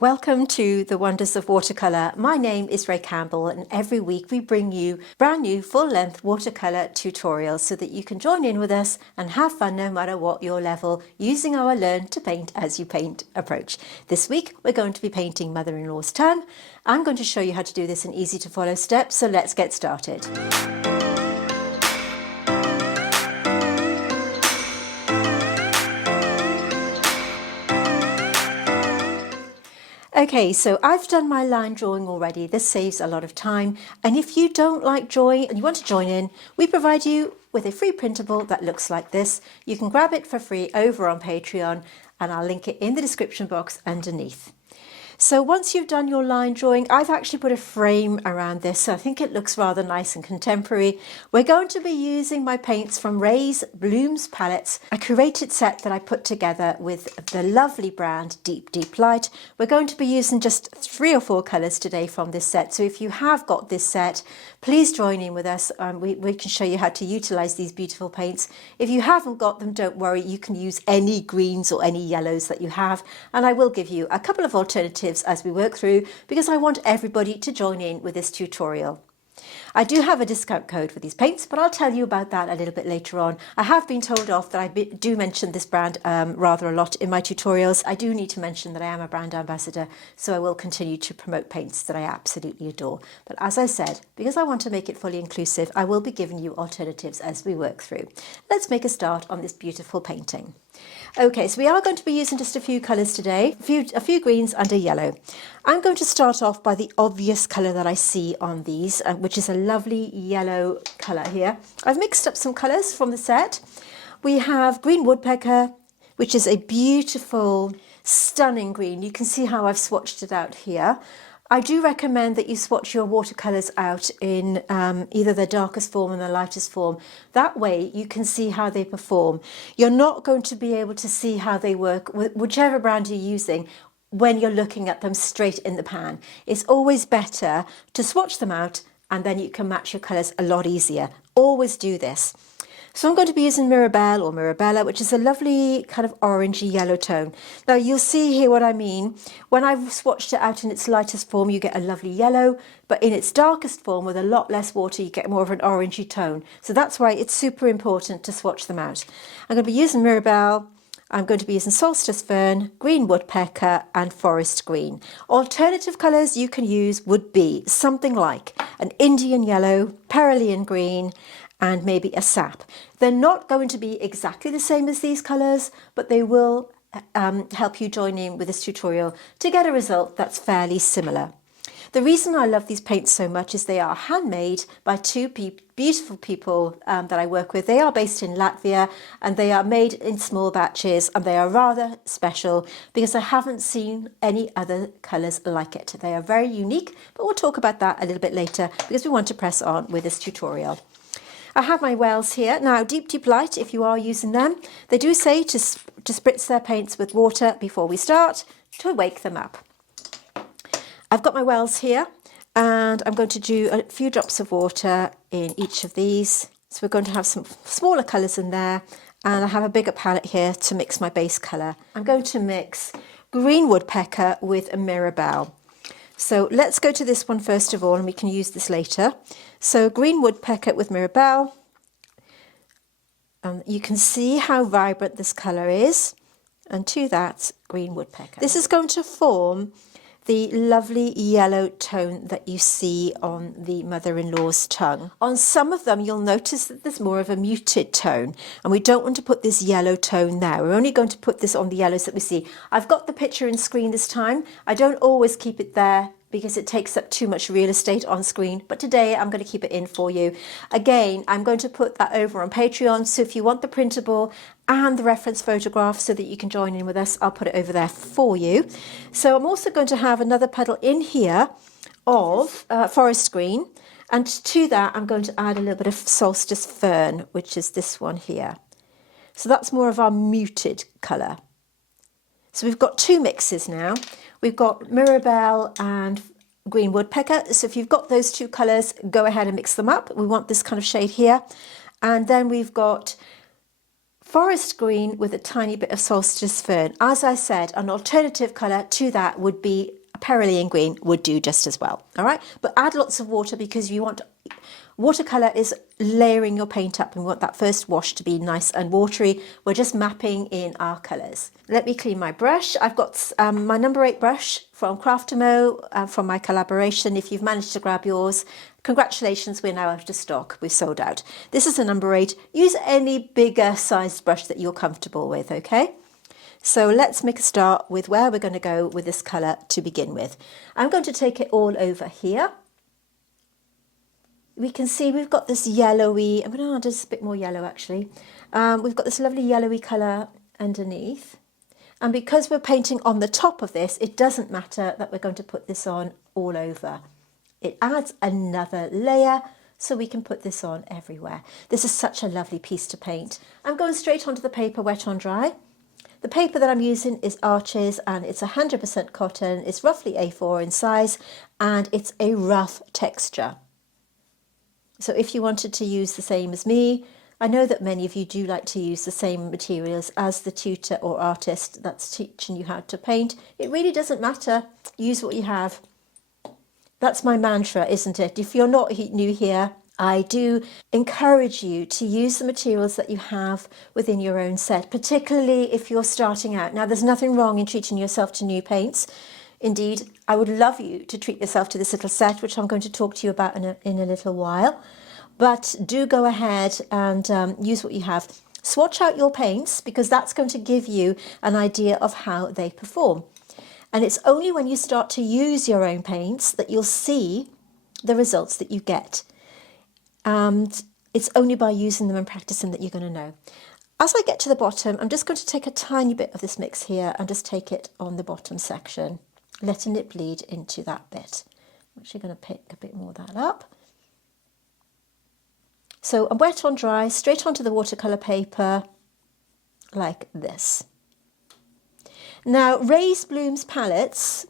Welcome to the Wonders of Watercolor. My name is Campbell, and every week we bring you brand new full-length watercolor tutorials so that you can join in with us and have fun no matter what your level using our Learn to Paint as you Paint approach. This week we're going to be painting Mother-in-Law's tongue. I'm going to show you how to do this in easy to follow steps, so let's get started. Okay, so I've done my line drawing already. This saves a lot of time. And if you don't like drawing and you want to join in, we provide you with a free printable that looks like this. You can grab it for free over on Patreon, and I'll link it in the description box underneath. So once you've done your line drawing, I've actually put a frame around this, so I think it looks rather nice and contemporary. We're going to be using my paints from Ray's Blooms palettes, a curated set that I put together with the lovely brand Deep Deep Light. We're going to be using just 3 or 4 colours today from this set, so if you have got this set, please join in with us. We can show you how to utilise these beautiful paints. If you haven't got them, don't worry, you can use any greens or any yellows that you have, and I will give you a couple of alternatives as we work through, because I want everybody to join in with this tutorial. I do have a discount code for these paints, but I'll tell you about that a little bit later on. I have been told off that I do mention this brand rather a lot in my tutorials. I do need to mention that I am a brand ambassador, so I will continue to promote paints that I absolutely adore. But as I said, because I want to make it fully inclusive, I will be giving you alternatives as we work through. Let's make a start on this beautiful painting. Okay, so we are going to be using just a few colours today, a few greens and a yellow. I'm going to start off by the obvious colour that I see on these, which is a lovely yellow colour here. I've mixed up some colours from the set. We have green woodpecker, which is a beautiful, stunning green. You can see how I've swatched it out here. I do recommend that you swatch your watercolours out in either the darkest form or the lightest form. That way you can see how they perform. You're not going to be able to see how they work, whichever brand you're using, when you're looking at them straight in the pan. It's always better to swatch them out, and then you can match your colours a lot easier. Always do this. So I'm going to be using Mirabelle or Mirabella, which is a lovely kind of orangey yellow tone. Now you'll see here what I mean. When I've swatched it out in its lightest form, you get a lovely yellow, but in its darkest form with a lot less water, you get more of an orangey tone. So that's why it's super important to swatch them out. I'm going to be using Mirabelle. I'm going to be using Solstice Fern, Green Woodpecker and Forest Green. Alternative colours you can use would be something like an Indian Yellow, Peruvian Green, and maybe a sap. They're not going to be exactly the same as these colours, but they will help you join in with this tutorial to get a result that's fairly similar. The reason I love these paints so much is they are handmade by 2 beautiful people that I work with. They are based in Latvia, and they are made in small batches, and they are rather special because I haven't seen any other colours like it. They are very unique, but we'll talk about that a little bit later because we want to press on with this tutorial. I have my wells here. Now, Deep Deep Light, if you are using them, they do say to spritz their paints with water before we start to wake them up. I've got my wells here, and I'm going to do a few drops of water in each of these. So we're going to have some smaller colours in there, and I have a bigger palette here to mix my base colour. I'm going to mix Green Woodpecker with a Mirabelle. So let's go to this one first of all, and we can use this later. So Green Woodpecker with Mirabelle. You can see how vibrant this colour is. And to that, Green Woodpecker. This is going to form the lovely yellow tone that you see on the mother-in-law's tongue. On some of them, you'll notice that there's more of a muted tone, and we don't want to put this yellow tone there. We're only going to put this on the yellows that we see. I've got the picture in screen this time. I don't always keep it there because it takes up too much real estate on screen, but today I'm going to keep it in for you. Again, I'm going to put that over on Patreon, so if you want the printable and the reference photograph so that you can join in with us, I'll put it over there for you. So I'm also going to have another petal in here of Forest Green, and to that I'm going to add a little bit of Solstice Fern, which is this one here. So that's more of our muted colour. So we've got 2 mixes now. We've got Mirabelle and Green Woodpecker. So if you've got those 2 colours, go ahead and mix them up. We want this kind of shade here. And then we've got forest green with a tiny bit of solstice fern. As I said, an alternative colour to that would be a cerulean green, would do just as well. All right, but add lots of water because you want, watercolour is layering your paint up and we want that first wash to be nice and watery. We're just mapping in our colours. Let me clean my brush. I've got my number 8 brush from Craftamo from my collaboration. If you've managed to grab yours, congratulations, we're now out of stock. We've sold out. This is a number 8. Use any bigger sized brush that you're comfortable with, okay? So let's make a start with where we're going to go with this colour to begin with. I'm going to take it all over here. We can see we've got this yellowy, I'm going to add just a bit more yellow actually. We've got this lovely yellowy colour underneath. And because we're painting on the top of this, it doesn't matter that we're going to put this on all over. It adds another layer so we can put this on everywhere. This is such a lovely piece to paint. I'm going straight onto the paper, wet on dry. The paper that I'm using is Arches and it's 100% cotton. It's roughly A4 in size and it's a rough texture. So if you wanted to use the same as me, I know that many of you do like to use the same materials as the tutor or artist that's teaching you how to paint. It really doesn't matter. Use what you have. That's my mantra, isn't it? If you're not new here, I do encourage you to use the materials that you have within your own set, particularly if you're starting out. Now, there's nothing wrong in treating yourself to new paints. Indeed, I would love you to treat yourself to this little set, which I'm going to talk to you about in a little while. But do go ahead and use what you have. Swatch out your paints because that's going to give you an idea of how they perform. And it's only when you start to use your own paints that you'll see the results that you get. And it's only by using them and practicing that you're going to know. As I get to the bottom, I'm just going to take a tiny bit of this mix here and just take it on the bottom section, letting it bleed into that bit. I'm actually going to pick a bit more of that up. So I'm wet on dry, straight onto the watercolour paper, like this. Now, Raised Blooms palettes,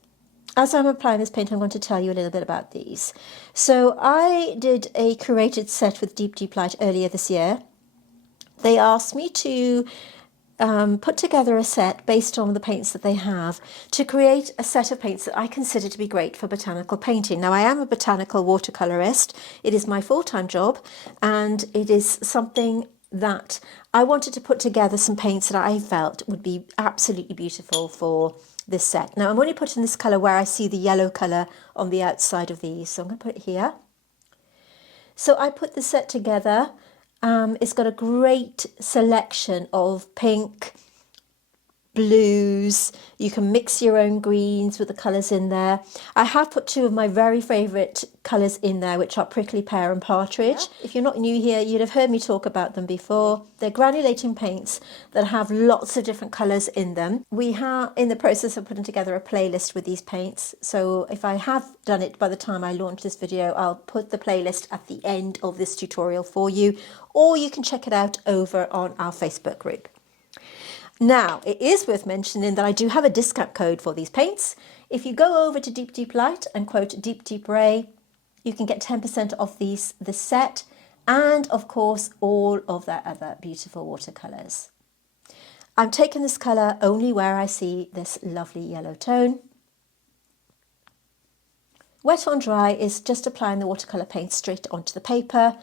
as I'm applying this paint, I'm going to tell you a little bit about these. So I did a curated set with Deep Deep Light earlier this year. They asked me to put together a set based on the paints that they have to create a set of paints that I consider to be great for botanical painting. Now, I am a botanical watercolourist. It is my full-time job and it is something that I wanted to put together some paints that I felt would be absolutely beautiful for this set. Now, I'm only putting this colour where I see the yellow colour on the outside of these. So I'm going to put it here. So I put the set together. It's got a great selection of pink, blues. You can mix your own greens with the colours in there. I have put 2 of my very favourite colours in there, which are Prickly Pear and Partridge. Yeah. If you're not new here, you'd have heard me talk about them before. They're granulating paints that have lots of different colours in them. We are in the process of putting together a playlist with these paints. So if I have done it by the time I launch this video, I'll put the playlist at the end of this tutorial for you, or you can check it out over on our Facebook group. Now, it is worth mentioning that I do have a discount code for these paints. If you go over to Deep Deep Light and quote Deep Deep Ray, you can get 10% off this set and, of course, all of their other beautiful watercolours. I'm taking this colour only where I see this lovely yellow tone. Wet on dry is just applying the watercolour paint straight onto the paper.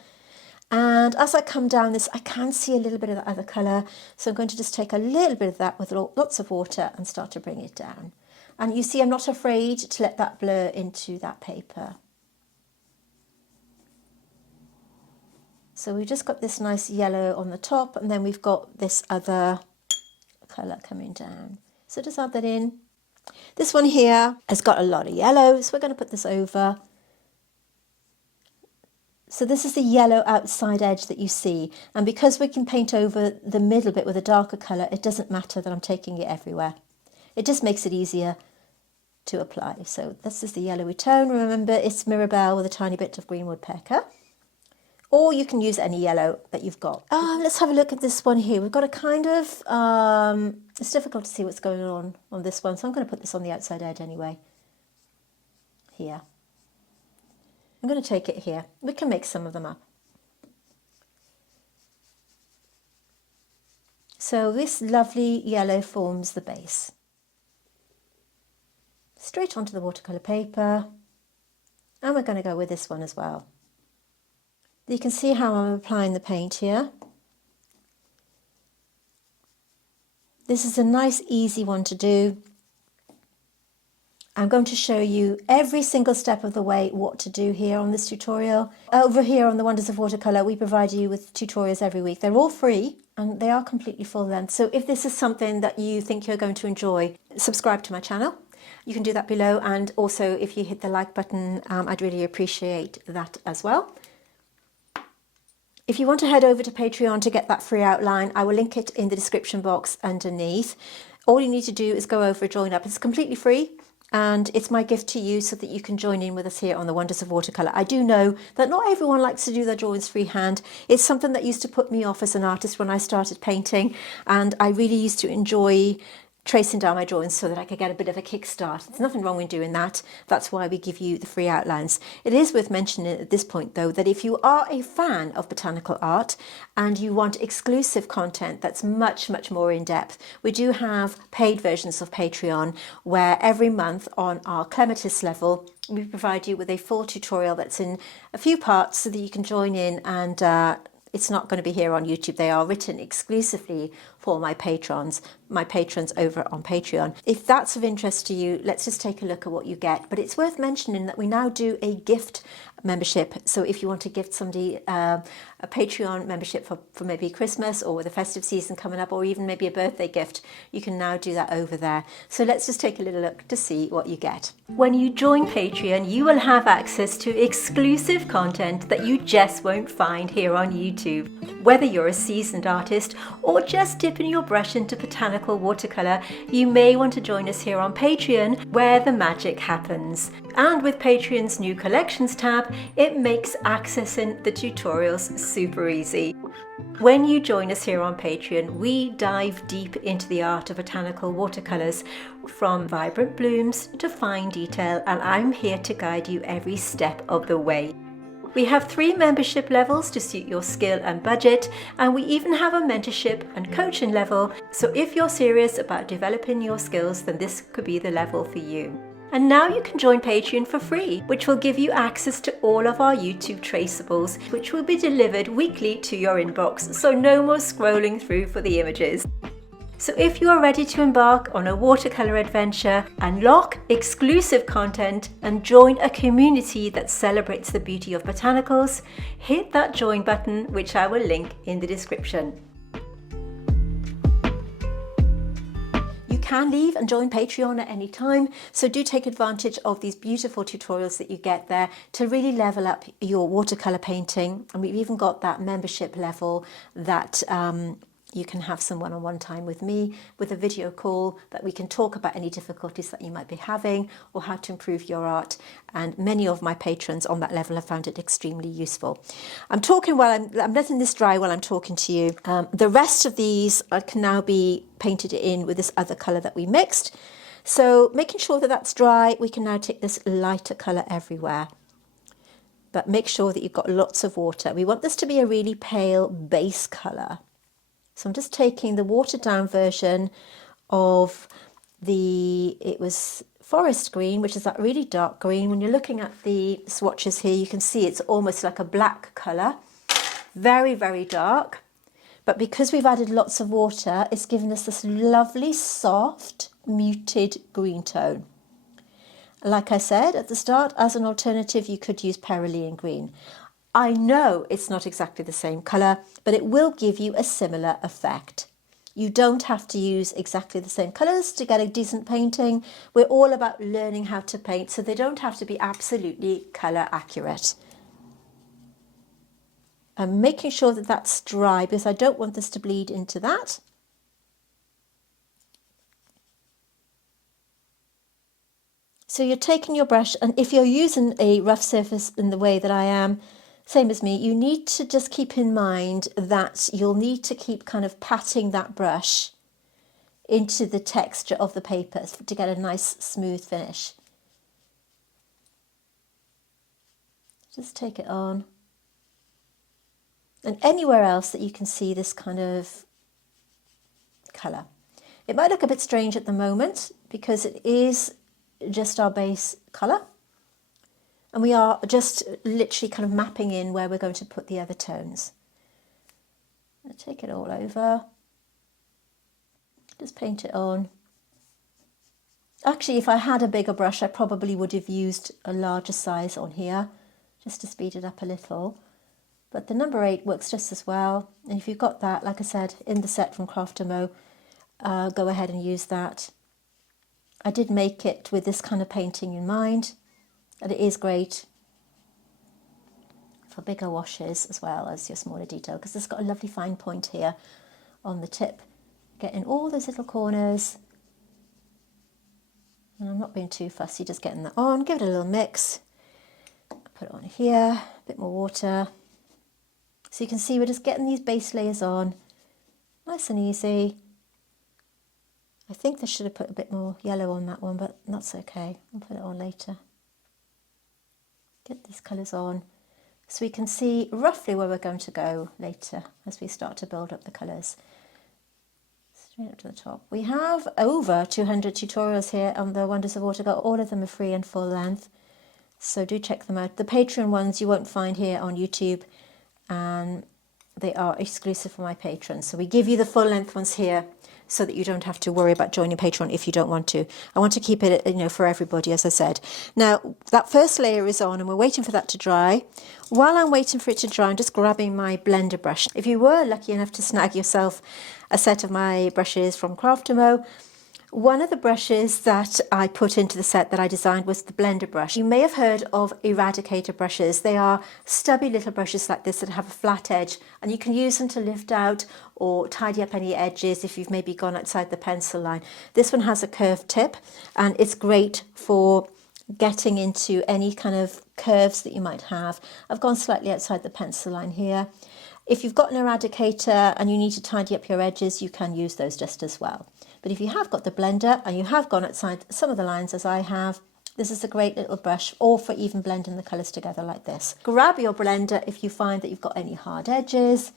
And as I come down this, I can see a little bit of that other colour. So I'm going to just take a little bit of that with lots of water and start to bring it down. And you see, I'm not afraid to let that blur into that paper. So we've just got this nice yellow on the top, and then we've got this other colour coming down. So just add that in. This one here has got a lot of yellow, so we're going to put this over. So this is the yellow outside edge that you see, and because we can paint over the middle bit with a darker colour, it doesn't matter that I'm taking it everywhere. It just makes it easier to apply. So this is the yellowy tone. Remember, it's Mirabelle with a tiny bit of green woodpecker, or you can use any yellow that you've got. Let's have a look at this one here. We've got a kind of, it's difficult to see what's going on this one, so I'm going to put this on the outside edge anyway, here. I'm going to take it here. We can mix some of them up. So this lovely yellow forms the base. Straight onto the watercolour paper, and we're going to go with this one as well. You can see how I'm applying the paint here. This is a nice easy one to do. I'm going to show you every single step of the way what to do here on this tutorial. Over here on the Wonders of Watercolour, we provide you with tutorials every week. They're all free and they are completely full length. So if this is something that you think you're going to enjoy, subscribe to my channel. You can do that below, and also if you hit the like button, I'd really appreciate that as well. If you want to head over to Patreon to get that free outline, I will link it in the description box underneath. All you need to do is go over and join up. It's completely free. And it's my gift to you so that you can join in with us here on the Wonders of Watercolour. I do know that not everyone likes to do their drawings freehand. It's something that used to put me off as an artist when I started painting, and I really used to enjoy tracing down my drawings so that I could get a bit of a kickstart. There's nothing wrong with doing that. That's why we give you the free outlines. It is worth mentioning at this point though that if you are a fan of botanical art and you want exclusive content that's much more in depth, we do have paid versions of Patreon where every month on our Clematis level we provide you with a full tutorial that's in a few parts so that you can join in, and it's not going to be here on YouTube. They are written exclusively for my patrons over on Patreon. If that's of interest to you, let's just take a look at what you get. But it's worth mentioning that we now do a gift membership. So if you want to gift somebody a Patreon membership for maybe Christmas or with the festive season coming up, or even maybe a birthday gift, you can now do that over there. So let's just take a little look to see what you get. When you join Patreon, you will have access to exclusive content that you just won't find here on YouTube. Whether you're a seasoned artist or just dipping your brush into botanical watercolour, you may want to join us here on Patreon where the magic happens. And with Patreon's new collections tab, it makes accessing the tutorials super easy. When you join us here on Patreon, we dive deep into the art of botanical watercolours, from vibrant blooms to fine detail, and I'm here to guide you every step of the way. We have 3 membership levels to suit your skill and budget, and we even have a mentorship and coaching level, so if you're serious about developing your skills, then this could be the level for you. And now you can join Patreon for free, which will give you access to all of our YouTube traceables, which will be delivered weekly to your inbox, so no more scrolling through for the images. So if you are ready to embark on a watercolour adventure, unlock exclusive content and join a community that celebrates the beauty of botanicals, hit that join button, which I will link in the description. You can leave and join Patreon at any time, so do take advantage of these beautiful tutorials that you get there to really level up your watercolour painting. And we've even got that membership level that you can have some one-on-one time with me with a video call that we can talk about any difficulties that you might be having or how to improve your art. And many of my patrons on that level have found it extremely useful. I'm talking while I'm letting this dry while I'm talking to you. The rest of these can now be painted in with this other colour that we mixed. So making sure that that's dry, we can now take this lighter colour everywhere. But make sure that you've got lots of water. We want this to be a really pale base colour. So I'm just taking the watered down version of it was forest green, which is that really dark green. When you're looking at the swatches here, you can see it's almost like a black colour. Very dark. But because we've added lots of water, it's given us this lovely, soft, muted green tone. Like I said at the start, as an alternative, you could use Cerulean green. I know it's not exactly the same colour, but it will give you a similar effect. You don't have to use exactly the same colours to get a decent painting. We're all about learning how to paint, so they don't have to be absolutely colour accurate. I'm making sure that that's dry because I don't want this to bleed into that. So you're taking your brush, and if you're using a rough surface in the way that I am, same as me, you need to just keep in mind that you'll need to keep kind of patting that brush into the texture of the paper to get a nice smooth finish. Just take it on. And anywhere else that you can see this kind of colour. It might look a bit strange at the moment because it is just our base colour, and we are just literally kind of mapping in where we're going to put the other tones. I'll take it all over, just paint it on. Actually, if I had a bigger brush, I probably would have used a larger size on here just to speed it up a little. But the number 8 works just as well. And if you've got that, like I said, in the set from Craftermo, go ahead and use that. I did make it with this kind of painting in mind, and it is great for bigger washes as well as your smaller detail, because it's got a lovely fine point here on the tip, getting all those little corners. And I'm not being too fussy, just getting that on. Give it a little mix. Put it on here, a bit more water. So you can see we're just getting these base layers on, nice and easy. I think they should have put a bit more yellow on that one, but that's okay. I'll put it on later. Get these colours on so we can see roughly where we're going to go later as we start to build up the colours. Straight up to the top. We have over 200 tutorials here on the Wonders of Watercolor. All of them are free and full length, so do check them out. The Patreon ones you won't find here on YouTube, and they are exclusive for my patrons. So we give you the full length ones here so that you don't have to worry about joining Patreon if you don't want to. I want to keep it, for everybody, as I said. Now, that first layer is on and we're waiting for that to dry. While I'm waiting for it to dry, I'm just grabbing my blender brush. If you were lucky enough to snag yourself a set of my brushes from Craftermo, one of the brushes that I put into the set that I designed was the blender brush. You may have heard of eradicator brushes. They are stubby little brushes like this that have a flat edge, and you can use them to lift out or tidy up any edges if you've maybe gone outside the pencil line. This one has a curved tip, and it's great for getting into any kind of curves that you might have. I've gone slightly outside the pencil line here. If you've got an eradicator and you need to tidy up your edges, you can use those just as well. But if you have got the blender and you have gone outside some of the lines as I have, this is a great little brush, or for even blending the colours together like this. Grab your blender if you find that you've got any hard edges,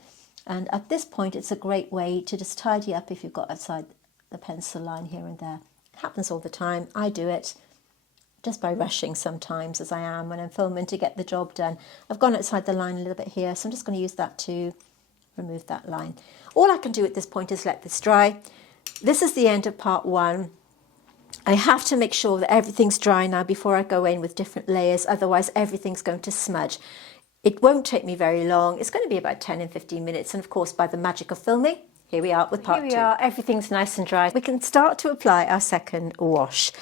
and at this point it's a great way to just tidy up if you've got outside the pencil line here and there. It happens all the time. I do it just by rushing sometimes, as I am when I'm filming, to get the job done. I've gone outside the line a little bit here, so I'm just going to use that to remove that line. All I can do at this point is let this dry. This is the end of part 1. I have to make sure that everything's dry now before I go in with different layers, otherwise everything's going to smudge. It won't take me very long. It's going to be about 10 and 15 minutes, and of course by the magic of filming, here we are with part 2. Here we are, everything's nice and dry. We can start to apply our second wash.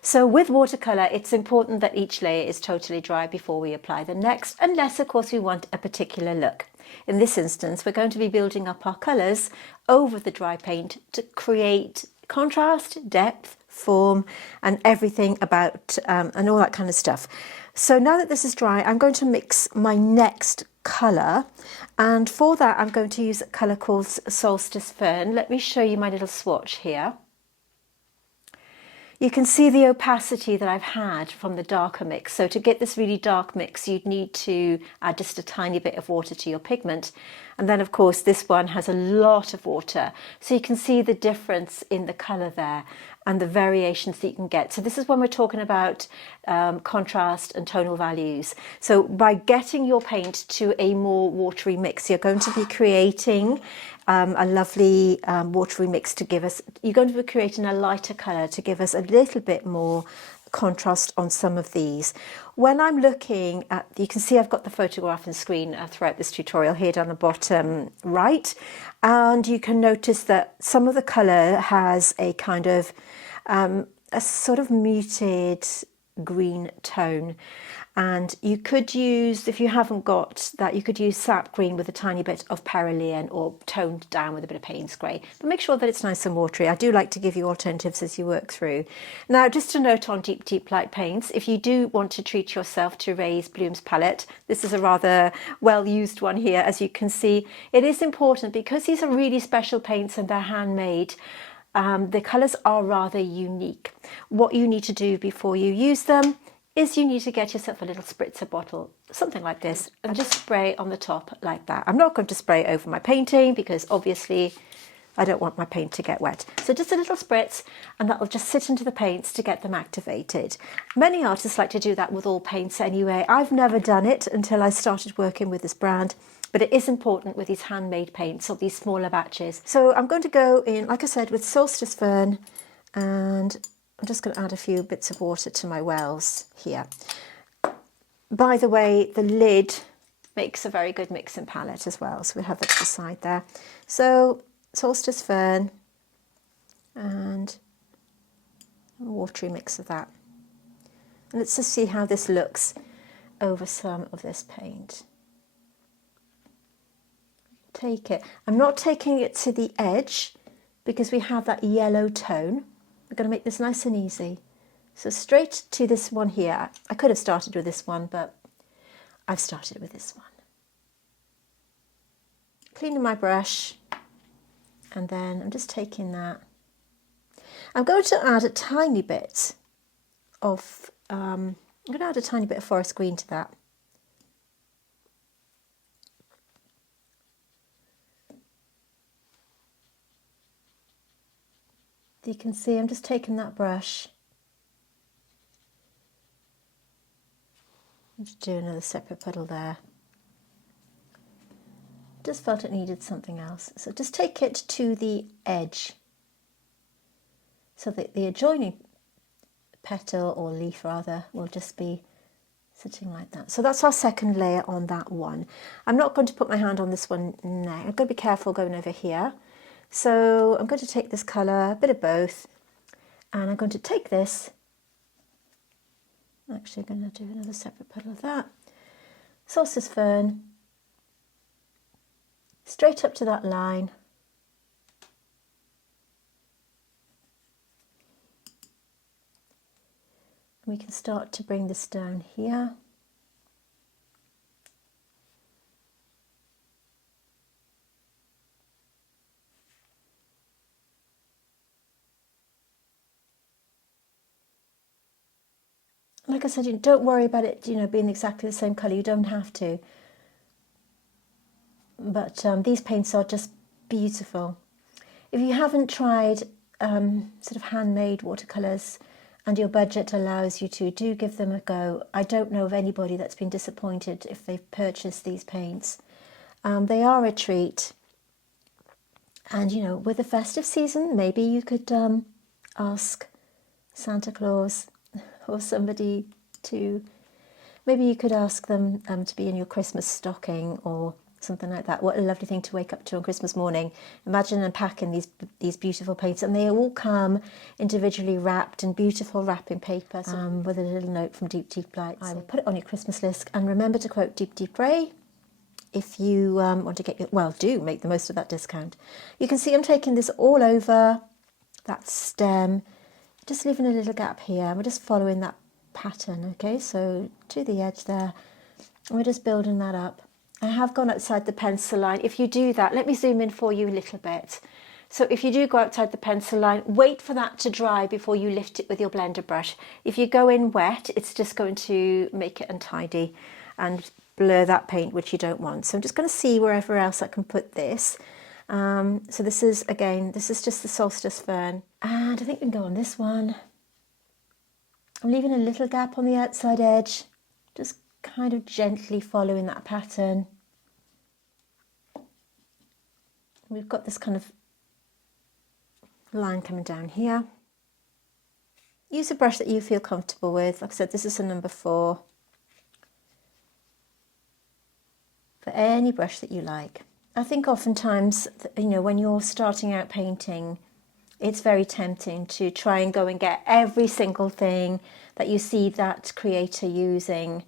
So with watercolour, it's important that each layer is totally dry before we apply the next, unless of course we want a particular look. In this instance, we're going to be building up our colours over the dry paint to create contrast, depth, form, and everything about, and all that kind of stuff. So now that this is dry, I'm going to mix my next colour, and for that I'm going to use a colour called Solstice Fern. Let me show you my little swatch here. You can see the opacity that I've had from the darker mix. So to get this really dark mix, you'd need to add just a tiny bit of water to your pigment. And then of course this one has a lot of water. So you can see the difference in the colour there and the variations that you can get. So this is when we're talking about contrast and tonal values. So by getting your paint to a more watery mix, you're going to be creating a lovely watery mix to give us, you're going to be creating a lighter colour to give us a little bit more contrast on some of these. When I'm looking at, you can see I've got the photograph and screen throughout this tutorial here down the bottom right, and you can notice that some of the colour has a kind of a sort of muted green tone, and you could use, if you haven't got that, you could use sap green with a tiny bit of Perylene or toned down with a bit of Payne's grey, but make sure that it's nice and watery. I do like to give you alternatives as you work through. Now, just a note on deep light paints, if you do want to treat yourself to Ray's Bloom's palette, this is a rather well used one here, as you can see. It is important because these are really special paints and they're handmade. The colours are rather unique. What you need to do before you use them is you need to get yourself a little spritzer bottle, something like this, and just spray on the top like that. I'm not going to spray over my painting because obviously I don't want my paint to get wet. So just a little spritz, and that will just sit into the paints to get them activated. Many artists like to do that with all paints anyway. I've never done it until I started working with this brand, but it is important with these handmade paints or these smaller batches. So I'm going to go in, like I said, with Solstice Fern, and I'm just going to add a few bits of water to my wells here. By the way, the lid makes a very good mixing palette as well, so we have that to the side there. So Solstice Fern and a watery mix of that. And let's just see how this looks over some of this paint. Take it. I'm not taking it to the edge because we have that yellow tone. We're going to make this nice and easy. So straight to this one here. I could have started with this one, but I've started with this one. Cleaning my brush, and then I'm just taking that. I'm going to add a tiny bit of, forest green to that. You can see I'm just taking that brush. I'll just do another separate puddle there. Just felt it needed something else. So just take it to the edge so that the adjoining petal or leaf rather will just be sitting like that. So that's our second layer on that one. I'm not going to put my hand on this one now. I'm going to be careful going over here. So I'm going to take this colour, a bit of both, and I'm going to take this. I'm actually going to do another separate puddle of that. Solstice Fern, straight up to that line. We can start to bring this down here. Like I said, don't worry about it, being exactly the same colour. You don't have to. But these paints are just beautiful. If you haven't tried sort of handmade watercolours and your budget allows you to, do give them a go. I don't know of anybody that's been disappointed if they've purchased these paints. They are a treat. And, with the festive season, maybe you could ask Santa Claus or somebody to, maybe you could ask them to be in your Christmas stocking or something like that. What a lovely thing to wake up to on Christmas morning. Imagine unpacking these beautiful paints, and they all come individually wrapped in beautiful wrapping paper with a little note from Deep Deep Lights. I will put it on your Christmas list, and remember to quote Deep Deep Ray if you want to get do make the most of that discount. You can see I'm taking this all over that stem, just leaving a little gap here. We're just following that pattern, okay? So to the edge there, and we're just building that up. I have gone outside the pencil line. If you do that, let me zoom in for you a little bit. So if you do go outside the pencil line, wait for that to dry before you lift it with your blender brush. If you go in wet, it's just going to make it untidy and blur that paint, which you don't want. So I'm just going to see wherever else I can put this. So this is just the Solstice Fern. And I think we can go on this one. I'm leaving a little gap on the outside edge, just kind of gently following that pattern. We've got this kind of line coming down here. Use a brush that you feel comfortable with. Like I said, this is a number 4. For any brush that you like. I think oftentimes, when you're starting out painting, it's very tempting to try and go and get every single thing that you see that creator using.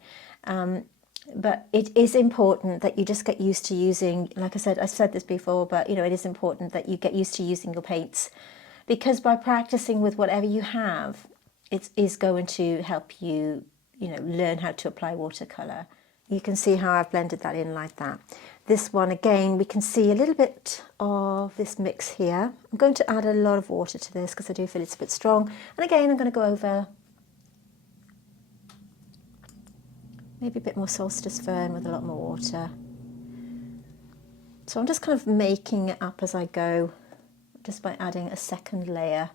But it is important that you just get used to using, like I said, I've said this before, but it is important that you get used to using your paints, because by practicing with whatever you have, it is going to help you, learn how to apply watercolour. You can see how I've blended that in like that. This one, again, we can see a little bit of this mix here. I'm going to add a lot of water to this because I do feel it's a bit strong. And again, I'm going to go over maybe a bit more Solstice Fern with a lot more water. So I'm just kind of making it up as I go. just by adding a second layer.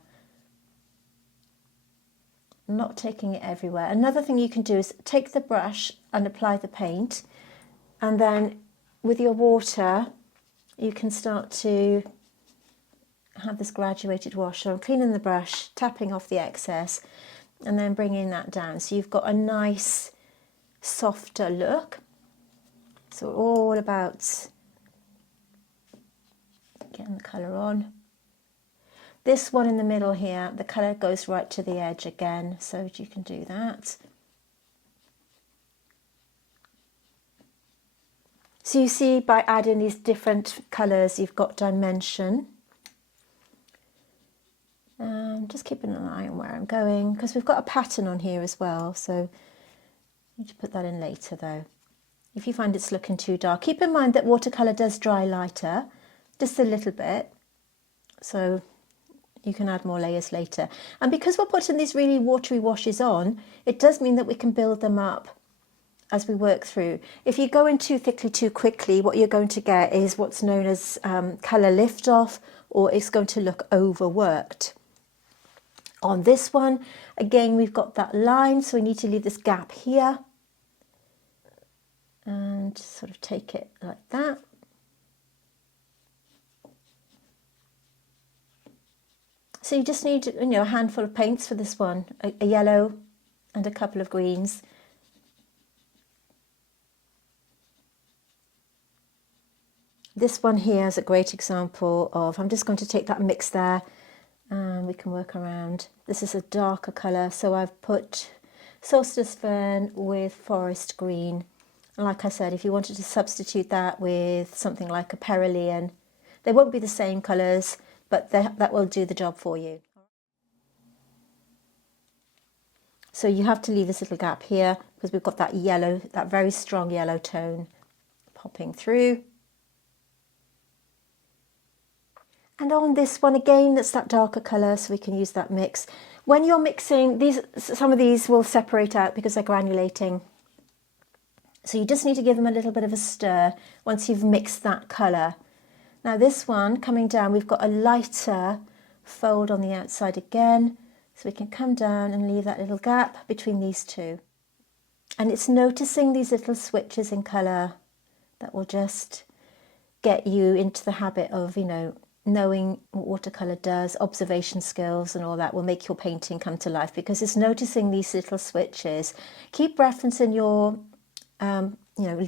Not taking it everywhere. Another thing you can do is take the brush and apply the paint, and then with your water you can start to have this graduated wash. So I'm cleaning the brush, tapping off the excess, and then bringing that down. So you've got a nice softer look. So all about getting the colour on. This one in the middle here, the colour goes right to the edge again, so you can do that. So you see, by adding these different colours, you've got dimension. Just keeping an eye on where I'm going, because we've got a pattern on here as well, so I need to put that in later though. If you find it's looking too dark, keep in mind that watercolour does dry lighter, just a little bit, so you can add more layers later. And because we're putting these really watery washes on, it does mean that we can build them up as we work through. If you go in too thickly too quickly, what you're going to get is what's known as colour lift off, or it's going to look overworked. On this one, again, we've got that line, so we need to leave this gap here and sort of take it like that. So you just need, a handful of paints for this one, a yellow and a couple of greens. This one here is a great example of, I'm just going to take that mix there and we can work around. This is a darker colour, so I've put Solstice Fern with Forest Green. And like I said, if you wanted to substitute that with something like a Perulean, they won't be the same colours, but that will do the job for you. So you have to leave this little gap here because we've got that yellow, that very strong yellow tone popping through. And on this one again, that's that darker colour, so we can use that mix. When you're mixing, some of these will separate out because they're granulating. So you just need to give them a little bit of a stir once you've mixed that colour. Now this one coming down, we've got a lighter fold on the outside again, so we can come down and leave that little gap between these two. And it's noticing these little switches in colour that will just get you into the habit of, knowing what watercolour does. Observation skills and all that will make your painting come to life, because it's noticing these little switches. Keep referencing your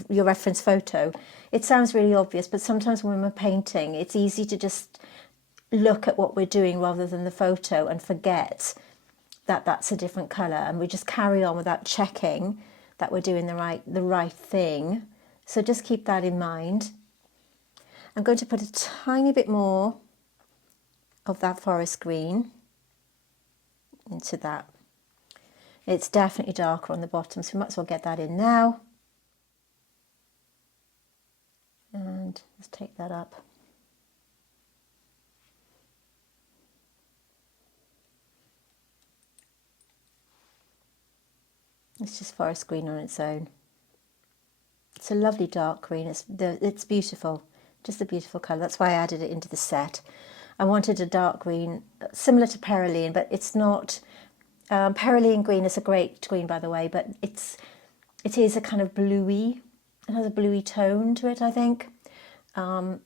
your reference photo. It sounds really obvious, but sometimes when we're painting, it's easy to just look at what we're doing rather than the photo and forget that that's a different colour, and we just carry on without checking that we're doing the right thing. So just keep that in mind. I'm going to put a tiny bit more of that forest green into that. It's definitely darker on the bottom, so we might as well get that in now. And let's take that up. It's just forest green on its own. It's a lovely dark green. It's beautiful, just a beautiful colour. That's why I added it into the set. I wanted a dark green similar to Perulean, but it's not. Perulean green is a great green, by the way, but it is a kind of bluey. It has a bluey tone to it, I think. I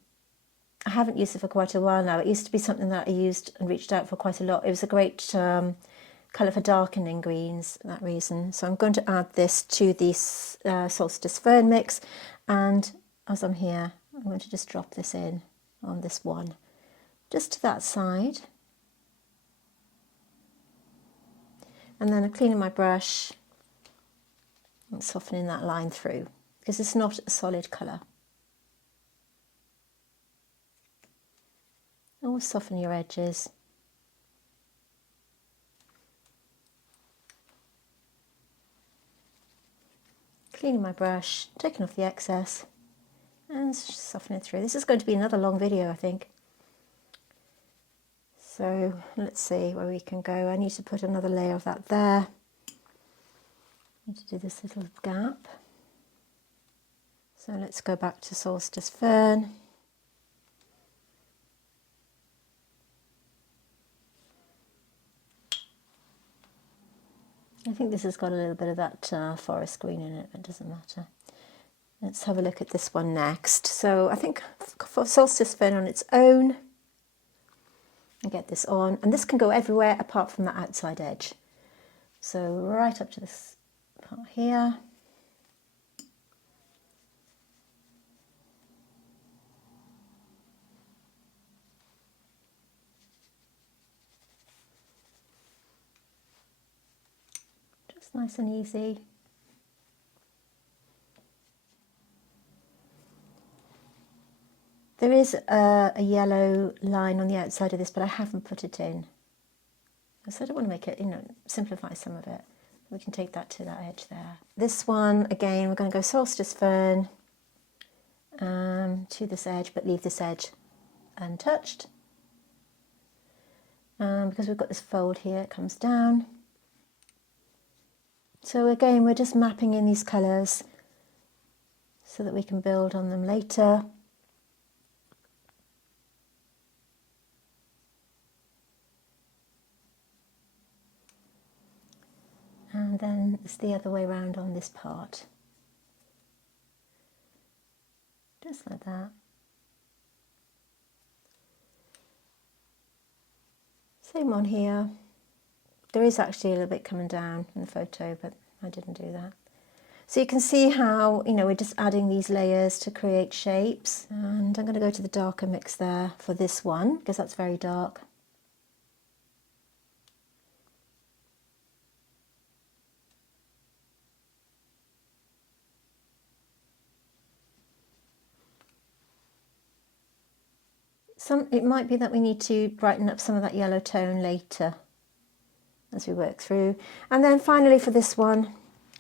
haven't used it for quite a while now. It used to be something that I used and reached out for quite a lot. It was a great colour for darkening greens for that reason. So I'm going to add this to this Solstice Fern mix, and as I'm here, I'm going to just drop this in on this one, just to that side. And then I'm cleaning my brush and softening that line through, because it's not a solid colour. Always soften your edges. Cleaning my brush, taking off the excess, and softening it through. This is going to be another long video, I think. So let's see where we can go. I need to put another layer of that there. I need to do this little gap. So let's go back to Solstice Fern. think this has got a little bit of that forest green in it, but it doesn't matter. Let's have a look at this one next. So I think for Solstice Fern on its own, I get this on, and this can go everywhere apart from the outside edge. So right up to this part here. Just nice and easy. There is a yellow line on the outside of this, but I haven't put it in. So I don't want to make it, simplify some of it. We can take that to that edge there. This one, again, we're going to go Solstice Fern to this edge, but leave this edge untouched. Because we've got this fold here, it comes down. So again, we're just mapping in these colours so that we can build on them later. And then it's the other way around on this part. Just like that. Same on here. There is actually a little bit coming down in the photo, but I didn't do that. So you can see how, we're just adding these layers to create shapes. And I'm going to go to the darker mix there for this one, because that's very dark. It might be that we need to brighten up some of that yellow tone later as we work through. And then finally for this one,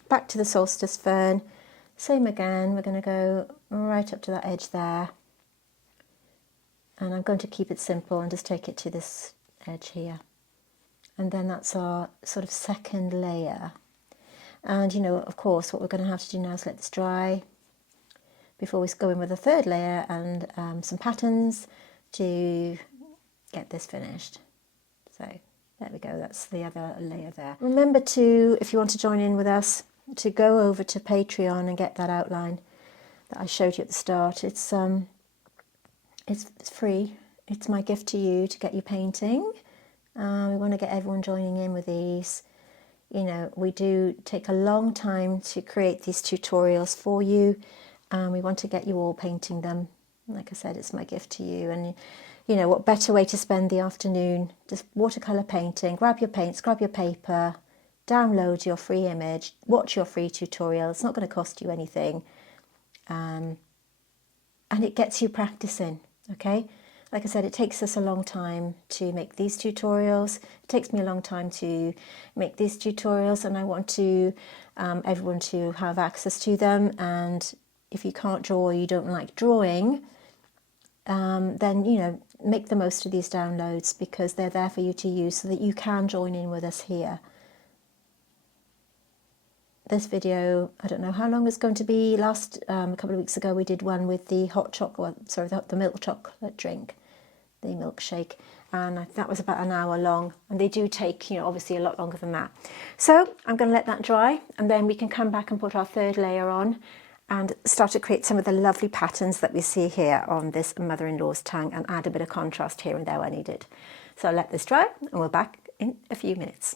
back to the Solstice Fern. Same again, we're going to go right up to that edge there. And I'm going to keep it simple and just take it to this edge here. And then that's our sort of second layer. And of course, what we're going to have to do now is let this dry before we go in with a third layer and some patterns to get this finished. So there we go, that's the other layer there. Remember to, if you want to join in with us, to go over to Patreon and get that outline that I showed you at the start. It's free. It's my gift to you to get you painting. We want to get everyone joining in with these. We do take a long time to create these tutorials for you, and we want to get you all painting them. Like I said, it's my gift to you. And what better way to spend the afternoon? Just watercolor painting, grab your paints, grab your paper, download your free image, watch your free tutorial. It's not going to cost you anything. And it gets you practicing, okay? Like I said, it takes us a long time to make these tutorials. It takes me a long time to make these tutorials, and I want to everyone to have access to them. And if you can't draw or you don't like drawing, then, make the most of these downloads, because they're there for you to use so that you can join in with us here. This video, I don't know how long it's going to be. A couple of weeks ago, we did one with the hot chocolate, the milk chocolate drink, the milkshake, and that was about an hour long. And they do take, obviously a lot longer than that. So I'm going to let that dry, and then we can come back and put our third layer on and start to create some of the lovely patterns that we see here on this mother-in-law's tang, and add a bit of contrast here and there where needed. So I'll let this dry, and we're back in a few minutes.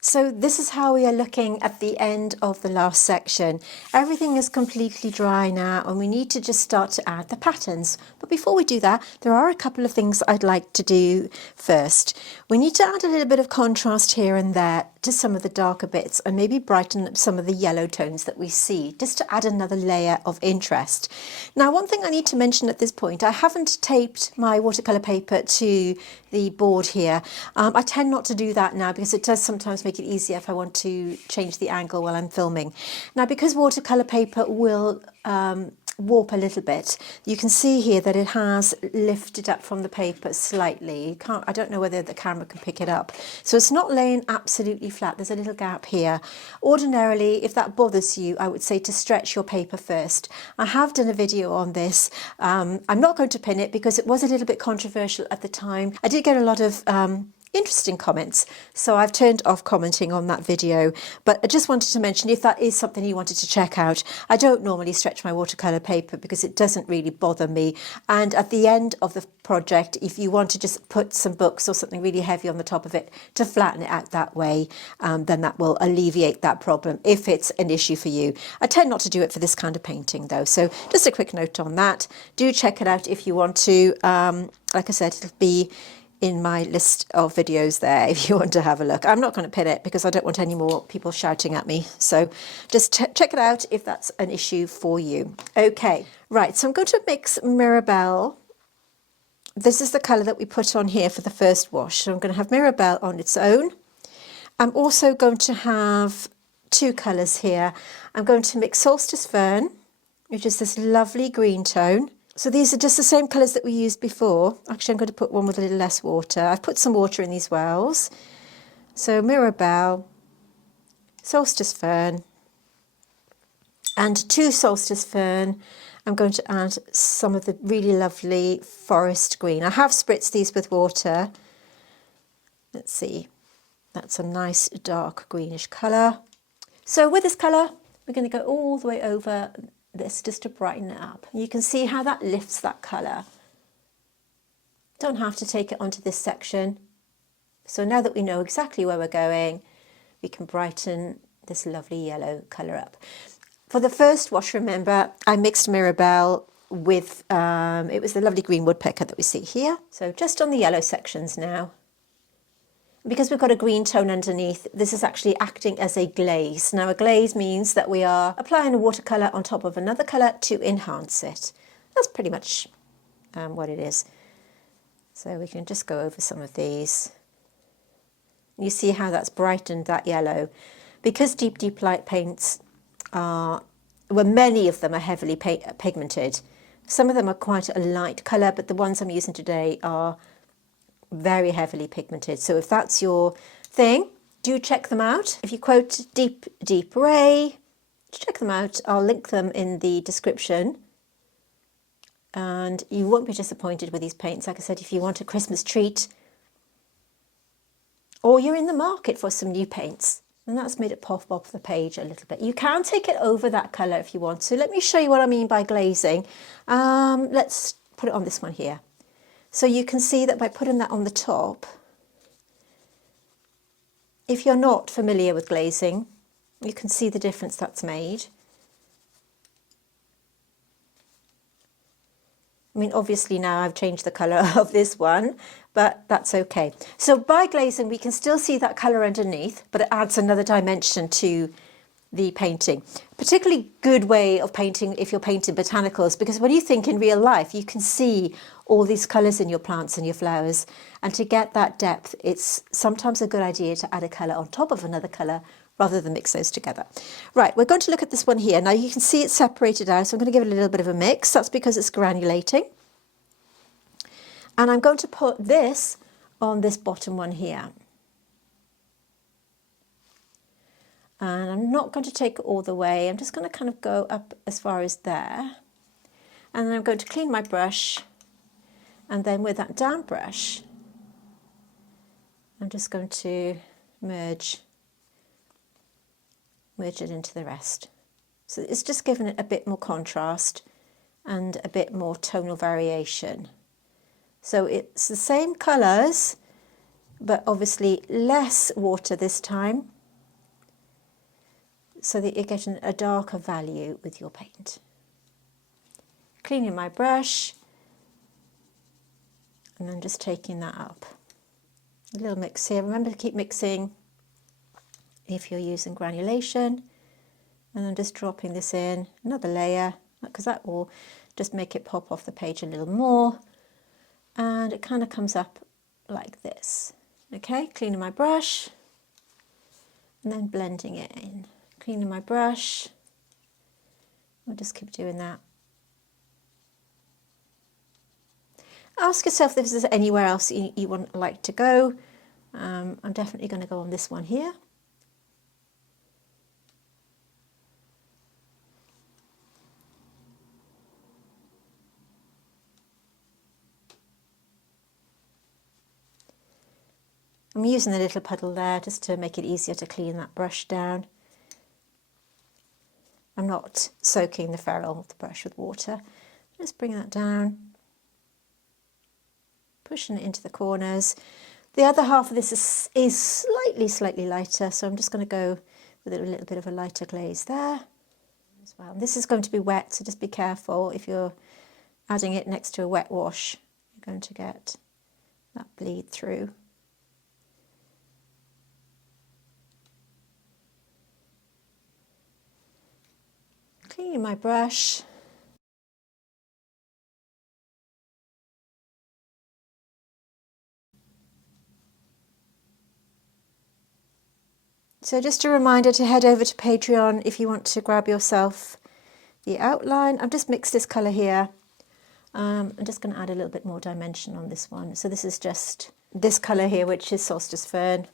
So this is how we are looking at the end of the last section. Everything is completely dry now, and we need to just start to add the patterns. But before we do that, there are a couple of things I'd like to do first. We need to add a little bit of contrast here and there to some of the darker bits, and maybe brighten up some of the yellow tones that we see, just to add another layer of interest. Now, one thing I need to mention at this point, I haven't taped my watercolour paper to the board here. I tend not to do that now, because it does sometimes make it easier if I want to change the angle while I'm filming. Now, because watercolour paper will warp a little bit, you can see here that it has lifted up from the paper slightly. I don't know whether the camera can pick it up. So it's not laying absolutely flat. There's a little gap here. Ordinarily, if that bothers you, I would say to stretch your paper first. I have done a video on this. I'm not going to pin it because it was a little bit controversial at the time. I did get a lot of interesting comments. So I've turned off commenting on that video, but I just wanted to mention if that is something you wanted to check out. I don't normally stretch my watercolor paper because it doesn't really bother me. And at the end of the project, if you want to just put some books or something really heavy on the top of it to flatten it out that way, then that will alleviate that problem if it's an issue for you. I tend not to do it for this kind of painting though. So just a quick note on that. Do check it out if you want to. Like I said, it'll be in my list of videos there if you want to have a look. I'm not going to pin it because I don't want any more people shouting at me. So just check it out if that's an issue for you. Okay, right, so I'm going to mix Mirabelle. This is the colour that we put on here for the first wash. So I'm going to have Mirabelle on its own. I'm also going to have two colours here. I'm going to mix Solstice Fern, which is this lovely green tone. So these are just the same colours that we used before. Actually, I'm going to put one with a little less water. I've put some water in these wells. So Mirabelle, Solstice Fern, and to Solstice Fern, I'm going to add some of the really lovely forest green. I have spritzed these with water. Let's see, that's a nice dark greenish colour. So with this colour, we're going to go all the way over this just to brighten it up. You can see how that lifts that colour. Don't have to take it onto this section. So now that we know exactly where we're going, we can brighten this lovely yellow colour up. For the first wash, remember, I mixed Mirabelle with, it was the lovely green woodpecker that we see here. So just on the yellow sections now. Because we've got a green tone underneath, this is actually acting as a glaze. Now a glaze means that we are applying a watercolour on top of another colour to enhance it. That's pretty much what it is. So we can just go over some of these. You see how that's brightened that yellow. Because deep light paints are, well, many of them are heavily pigmented. Some of them are quite a light colour, but the ones I'm using today are very heavily pigmented. So if that's your thing, do check them out. If you quote Deep Ray, check them out. I'll link them in the description. And you won't be disappointed with these paints. Like I said, if you want a Christmas treat or you're in the market for some new paints, and that's made it pop off the page a little bit. You can take it over that colour if you want to. Let me show you what I mean by glazing. Let's put it on this one here. So you can see that by putting that on the top, if you're not familiar with glazing, you can see the difference that's made. I mean, obviously now I've changed the colour of this one, but that's okay. So by glazing, we can still see that colour underneath, but it adds another dimension to the painting. Particularly good way of painting if you're painting botanicals, because when you think in real life, you can see all these colours in your plants and your flowers. And to get that depth, it's sometimes a good idea to add a colour on top of another colour rather than mix those together. Right, we're going to look at this one here. Now you can see it's separated out, so I'm going to give it a little bit of a mix. That's because it's granulating. And I'm going to put this on this bottom one here. And I'm not going to take it all the way. I'm just going to kind of go up as far as there. And then I'm going to clean my brush. And then with that damp brush, I'm just going to merge it into the rest. So it's just giving it a bit more contrast and a bit more tonal variation. So it's the same colours, but obviously less water this time, so that you're getting a darker value with your paint. Cleaning my brush, and then just taking that up. A little mix here. Remember to keep mixing if you're using granulation. And then just dropping this in, another layer, because that will just make it pop off the page a little more. And it kind of comes up like this. Okay, cleaning my brush, and then blending it in. Cleaning my brush. I'll just keep doing that. Ask yourself if there's anywhere else you would like to go. I'm definitely going to go on this one here. I'm using the little puddle there just to make it easier to clean that brush down. I'm not soaking the ferrule of the brush with water. Just bring that down, pushing it into the corners. The other half of this is slightly lighter, so I'm just going to go with a little bit of a lighter glaze there as well. This is going to be wet, so just be careful if you're adding it next to a wet wash. You're going to get that bleed through. Cleaning my brush. So just a reminder to head over to Patreon if you want to grab yourself the outline. I've just mixed this colour here. I'm just going to add a little bit more dimension on this one. So this is just this colour here, which is Solstice Fern.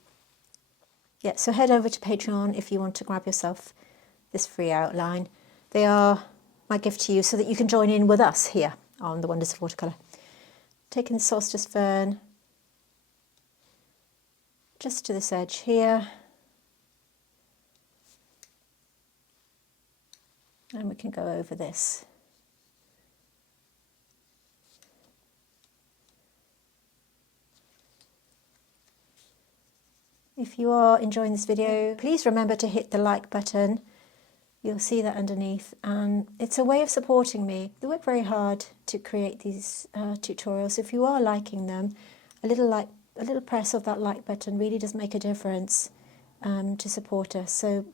Yeah, so head over to Patreon if you want to grab yourself this free outline. They are my gift to you so that you can join in with us here on The Wonders of Watercolour. Taking the Solstice Fern just to this edge here. And we can go over this. If you are enjoying this video, please remember to hit the like button. You'll see that underneath, and it's a way of supporting me. I work very hard to create these tutorials. If you are liking them, a little press of that like button really does make a difference to support us. So,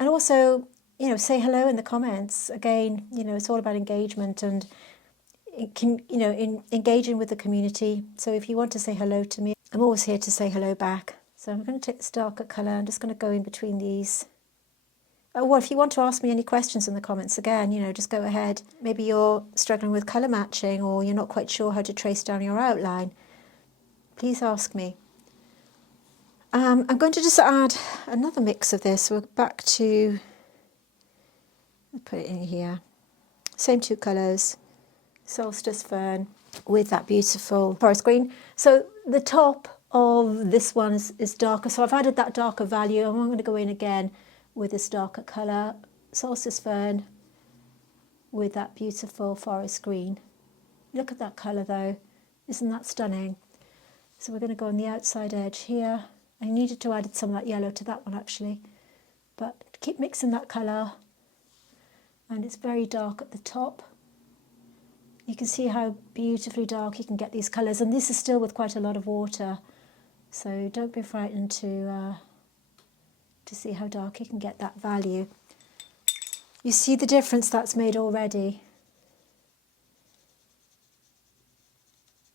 and also, you know, say hello in the comments. Again, you know, it's all about engagement and engaging with the community. So if you want to say hello to me, I'm always here to say hello back. So I'm going to take this darker colour. I'm just going to go in between these. Oh, well, if you want to ask me any questions in the comments, again, you know, just go ahead. Maybe you're struggling with colour matching, or you're not quite sure how to trace down your outline. Please ask me. I'm going to just add another mix of this. We're back to, I'll put it in here. Same two colours, Solstice Fern with that beautiful forest green. So the top of this one is darker, so I've added that darker value. I'm going to go in again with this darker colour, Solstice Fern with that beautiful forest green. Look at that colour though, isn't that stunning? So we're going to go on the outside edge here. I needed to add some of that yellow to that one actually, but keep mixing that colour, and it's very dark at the top. You can see how beautifully dark you can get these colours, and this is still with quite a lot of water, so don't be frightened to see how dark you can get that value. You see the difference that's made already.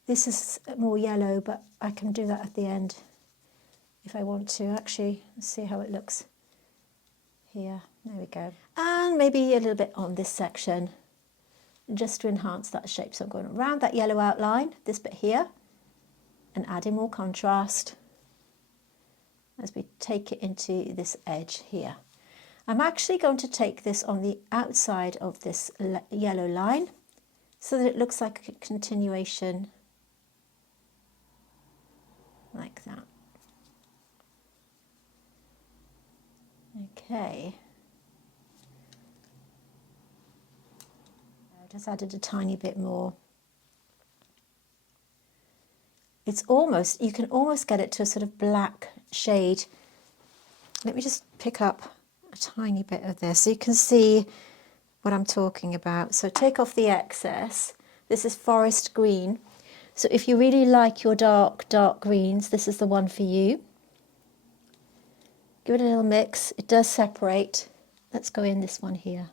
This is more yellow, but I can do that at the end if I want to. Actually, let's see how it looks here. There we go. And maybe a little bit on this section, just to enhance that shape. So I'm going around that yellow outline, this bit here, and adding more contrast as we take it into this edge here. I'm actually going to take this on the outside of this yellow line so that it looks like a continuation like that. Okay. I just added a tiny bit more. It's almost, you can almost get it to a sort of black shade. Let me just pick up a tiny bit of this so you can see what I'm talking about. So take off the excess. This is forest green. So if you really like your dark greens, this is the one for you. Give it a little mix. It does separate. Let's go in this one here.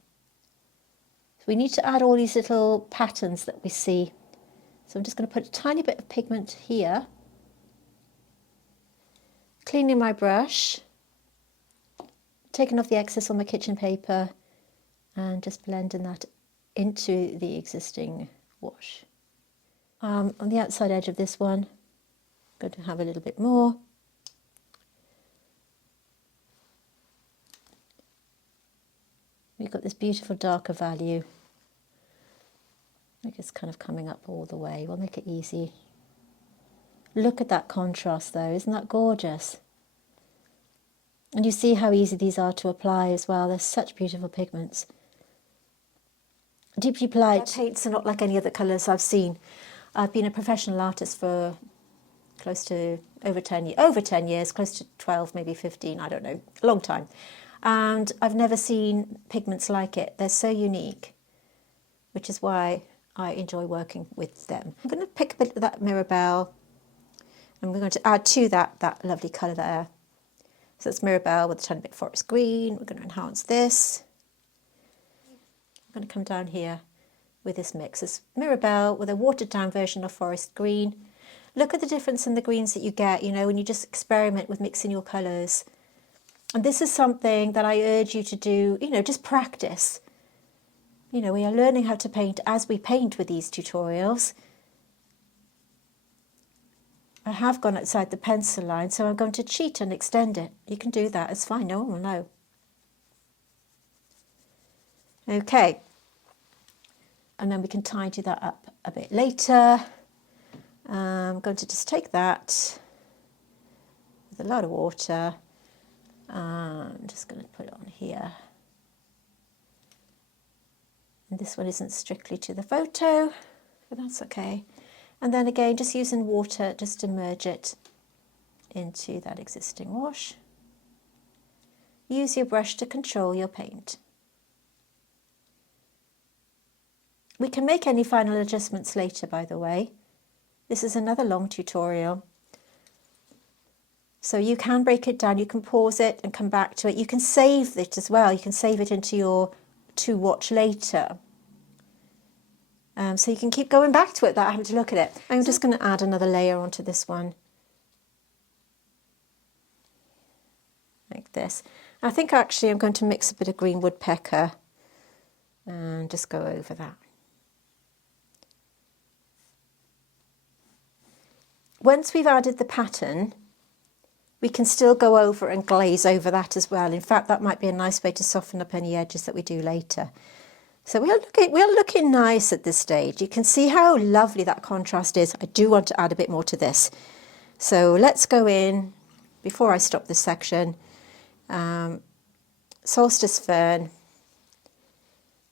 So we need to add all these little patterns that we see. So I'm just going to put a tiny bit of pigment here. Cleaning my brush. Taking off the excess on my kitchen paper and just blending that into the existing wash. On the outside edge of this one, I'm going to have a little bit more. We've got this beautiful darker value. I think it's kind of coming up all the way. We'll make it easy. Look at that contrast though, isn't that gorgeous? And you see how easy these are to apply as well. They're such beautiful pigments. Deeply applied paints are not like any other colours I've seen. I've been a professional artist for close to over 10 years, close to 12, maybe 15, I don't know, a long time. And I've never seen pigments like it. They're so unique, which is why I enjoy working with them. I'm going to pick a bit of that Mirabelle, and we're going to add to that lovely colour there. So it's Mirabelle with a tiny bit of forest green. We're going to enhance this. I'm going to come down here with this mix. It's Mirabelle with a watered down version of forest green. Look at the difference in the greens that you get, you know, when you just experiment with mixing your colours. And this is something that I urge you to do, you know, just practice. You know, we are learning how to paint as we paint with these tutorials. I have gone outside the pencil line, so I'm going to cheat and extend it. You can do that, it's fine, no one will know. Okay, and then we can tidy that up a bit later. I'm going to just take that with a lot of water. I'm just going to put it on here. And this one isn't strictly to the photo, but that's okay. And then again, just using water just to merge it into that existing wash. Use your brush to control your paint. We can make any final adjustments later, by the way. This is another long tutorial. So you can break it down, you can pause it and come back to it. You can save it as well. You can save it into your to watch later. So you can keep going back to it without having to look at it. I'm just going to add another layer onto this one. Like this. I think actually I'm going to mix a bit of green woodpecker and just go over that. Once we've added the pattern, we can still go over and glaze over that as well. In fact, that might be a nice way to soften up any edges that we do later. So we're looking nice at this stage. You can see how lovely that contrast is. I do want to add a bit more to this. So let's go in, before I stop this section, Solstice Fern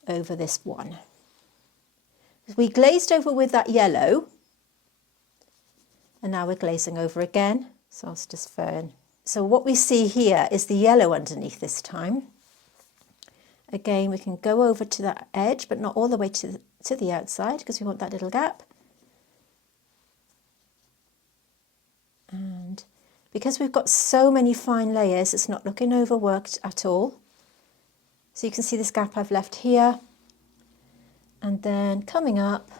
over this one. We glazed over with that yellow, and now we're glazing over again, Solstice Fern. So what we see here is the yellow underneath this time. Again, we can go over to that edge, but not all the way to the outside, because we want that little gap. And because we've got so many fine layers, it's not looking overworked at all. So you can see this gap I've left here. And then coming up,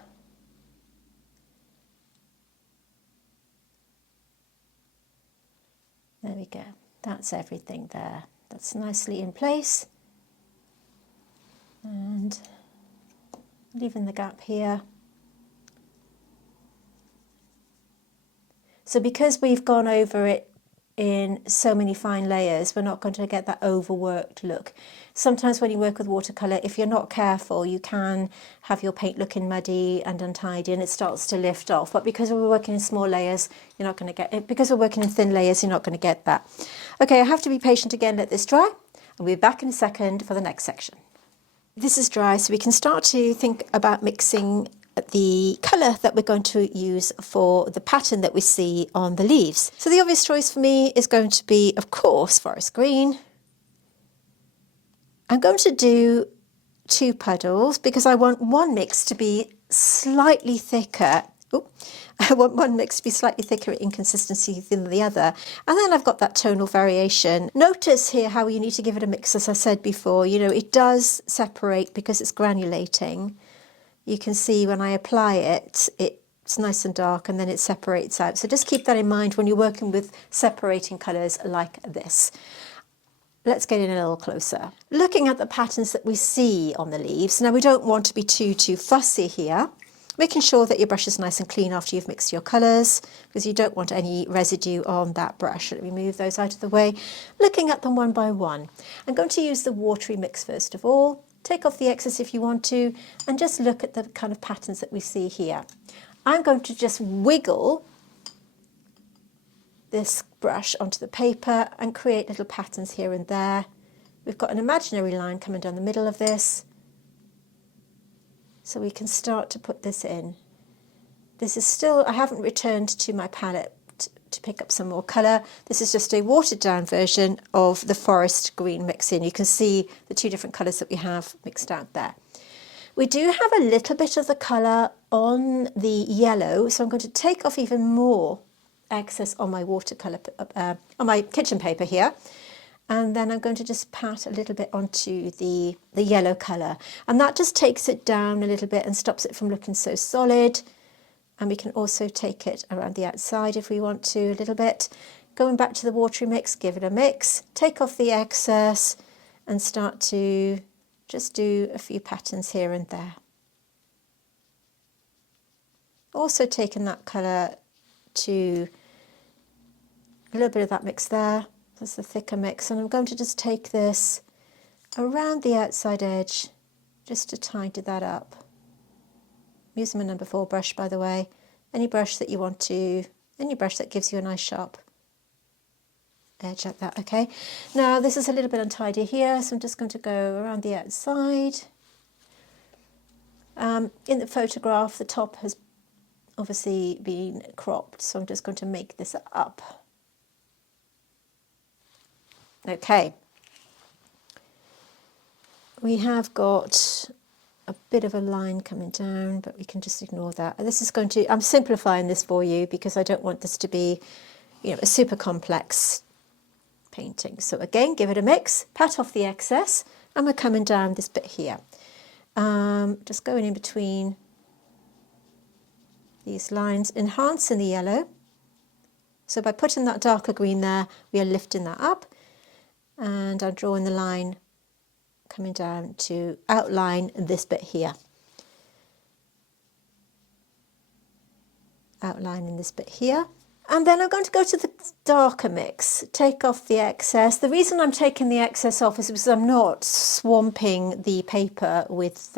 there we go. That's everything there. That's nicely in place. And leaving the gap here. So because we've gone over it in so many fine layers, we're not going to get that overworked look. Sometimes when you work with watercolour, if you're not careful, you can have your paint looking muddy and untidy and it starts to lift off. But because we're working in small layers, you're not going to get it. Because we're working in thin layers, you're not going to get that. Okay, I have to be patient again, let this dry. And we'll be back in a second for the next section. This is dry, so we can start to think about mixing the colour that we're going to use for the pattern that we see on the leaves. So the obvious choice for me is going to be, of course, forest green. I'm going to do 2 puddles because I want one mix to be slightly thicker. I want one mix to be slightly thicker in consistency than the other. And then I've got that tonal variation. Notice here how you need to give it a mix, as I said before. You know, it does separate because it's granulating. You can see when I apply it, it's nice and dark and then it separates out. So just keep that in mind when you're working with separating colours like this. Let's get in a little closer. Looking at the patterns that we see on the leaves. Now we don't want to be too fussy here. Making sure that your brush is nice and clean after you've mixed your colours, because you don't want any residue on that brush. Let me move those out of the way. Looking at them one by one. I'm going to use the watery mix first of all. Take off the excess if you want to, and just look at the kind of patterns that we see here. I'm going to just wiggle this brush onto the paper and create little patterns here and there. We've got an imaginary line coming down the middle of this, so we can start to put this in. This is still, I haven't returned to my palette to pick up some more colour. This is just a watered down version of the forest green mix in. You can see the two different colours that we have mixed out there. We do have a little bit of the colour on the yellow, so I'm going to take off even more excess on my watercolour, on my kitchen paper here. And then I'm going to just pat a little bit onto the yellow colour. And that just takes it down a little bit and stops it from looking so solid. And we can also take it around the outside if we want to a little bit. Going back to the watery mix, give it a mix, take off the excess and start to just do a few patterns here and there. Also taking that colour to a little bit of that mix there. That's the thicker mix, and I'm going to just take this around the outside edge just to tidy that up. I'm using my number 4 brush, by the way. Any brush that you want to, any brush that gives you a nice sharp edge like that, okay? Now this is a little bit untidy here, so I'm just going to go around the outside. In the photograph, the top has obviously been cropped, so I'm just going to make this up. Okay, we have got a bit of a line coming down, but we can just ignore that. And this is going to, I'm simplifying this for you because I don't want this to be, you know, a super complex painting. So again, give it a mix, pat off the excess, and we're coming down this bit here. Just going in between these lines, enhancing the yellow. So by putting that darker green there, we are lifting that up. And I'm drawing the line coming down to outline this bit here. Outlining this bit here. And then I'm going to go to the darker mix, take off the excess. The reason I'm taking the excess off is because I'm not swamping the paper with